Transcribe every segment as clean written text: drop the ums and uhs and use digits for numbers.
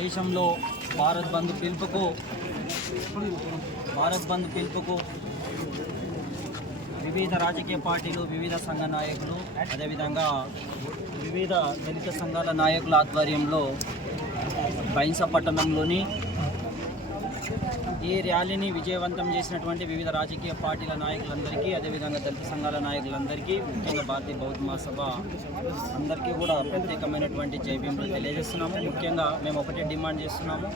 దేశంలో భారత్ బంద్ పిలుపుకు వివిధ రాజకీయ పార్టీలు, వివిధ సంఘ నాయకులు, అదేవిధంగా వివిధ దళిత సంఘాల నాయకుల ఆధ్వర్యంలో బైంస పట్టణంలోని ఈ ర్యాలీని విజయవంతం చేసినటువంటి వివిధ రాజకీయ పార్టీల నాయకులందరికీ, అదేవిధంగా దళిత సంఘాల నాయకులందరికీ, ముఖ్యంగా భారతీయ బౌద్ధ మహాసభ అందరికీ కూడా ప్రత్యేకమైనటువంటి జైభీములు తెలియజేస్తున్నాము. ముఖ్యంగా మేము ఒకటే డిమాండ్ చేస్తున్నాము,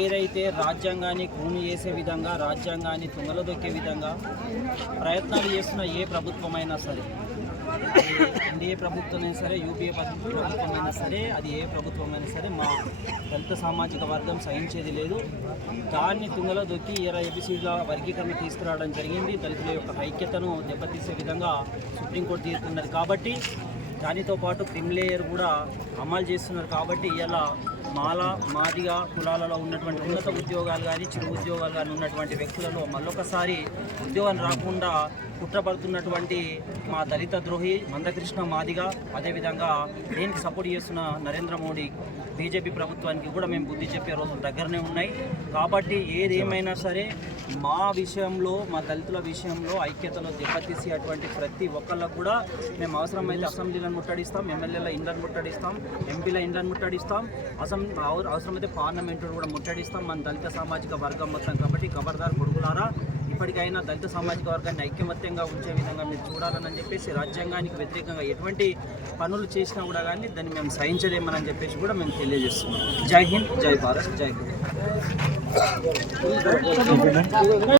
ఏదైతే రాజ్యాంగాన్ని కూని చేసే విధంగా, రాజ్యాంగాన్ని తుంగలో దొక్కే విధంగా ప్రయత్నాలు చేస్తున్న ఏ ప్రభుత్వమైనా సరే, ఎన్డీఏ ప్రభుత్వమైనా సరే, యూపీఏ ప్రభుత్వమైనా సరే, అది ఏ ప్రభుత్వమైనా సరే, మా దళిత సామాజిక వర్గం సహించేది లేదు. దాన్ని తుంగలో దొక్కి ఏబిసిల వర్గీకరణ తీసుకురావడం జరిగింది. దళితుల యొక్క ఐక్యతను దెబ్బతీసే విధంగా సుప్రీంకోర్టు తీరుతున్నది కాబట్టి, దానితో పాటు క్రిమిలేయర్ కూడా అమలు చేస్తున్నారు కాబట్టి, ఇలా మాదిగా కులాలలో ఉన్నటువంటి ఉన్నత ఉద్యోగాలు కానీ, చిరు ఉద్యోగాలు కానీ ఉన్నటువంటి వ్యక్తులలో మళ్ళొకసారి ఉద్యోగాలు రాకుండా కుట్రపడుతున్నటువంటి మా దళిత ద్రోహి మందకృష్ణ మాదిగా, అదేవిధంగా దీనికి సపోర్ట్ చేస్తున్న నరేంద్ర మోడీ బీజేపీ ప్రభుత్వానికి కూడా మేము బుద్ధి చెప్పే రోజులు దగ్గరనే ఉన్నాయి. కాబట్టి ఏదేమైనా సరే మా విషయంలో, మా దళితుల విషయంలో ఐక్యతలో దెబ్బతీసి అటువంటి ప్రతి ఒక్కళ్ళకు కూడా మేము అవసరమైతే అసెంబ్లీలను ముట్టడిస్తాం, ఎమ్మెల్యేల ఇండ్లను ముట్టడిస్తాం, ఎంపీల ఇండ్లను ముట్టడిస్తాం, అవసరమైతే పార్లమెంటు కూడా ముట్టడిస్తాం మన దళిత సామాజిక వర్గం మొత్తం. కాబట్టి ఖబర్దార్ కొడుకులారా, ఇప్పటికైనా దళిత సామాజిక వర్గాన్ని ఐక్యమత్యంగా ఉంచే విధంగా మీరు చూడాలని చెప్పేసి, రాజ్యాంగానికి వ్యతిరేకంగా ఎటువంటి పనులు చేసినా కూడా కానీ దాన్ని మేము సహించలేమని చెప్పేసి కూడా మేము తెలియజేస్తున్నాం. జై హింద్, జై భారత్, జై హింద్.